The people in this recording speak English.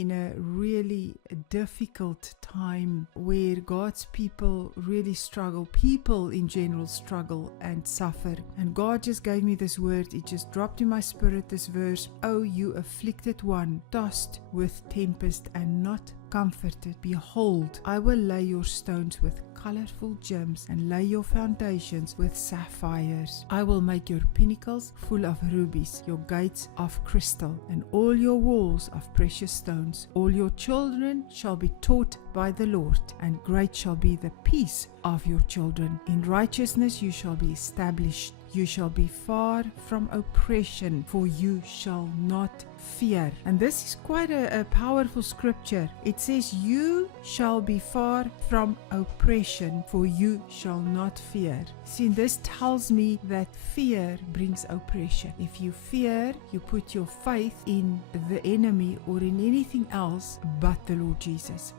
in a really difficult time where God's people really struggle. People in general struggle and suffer. And God just gave me this word. It just dropped in my spirit, this verse. Oh, you afflicted one, tossed with tempest and not comforted. Behold, I will lay your stones with colorful gems and lay your foundations with sapphires. I will make your pinnacles full of rubies, your gates of crystal, and all your walls of precious stones. All your children shall be taught by the Lord, and great shall be the peace of your children. In righteousness you shall be established. You shall be far from oppression, for you shall not fear. And this is quite a powerful scripture. It says, you shall be far from oppression, for you shall not fear. See, this tells me that fear brings oppression. If you fear, you put your faith in the enemy or in anything else but the Lord Jesus.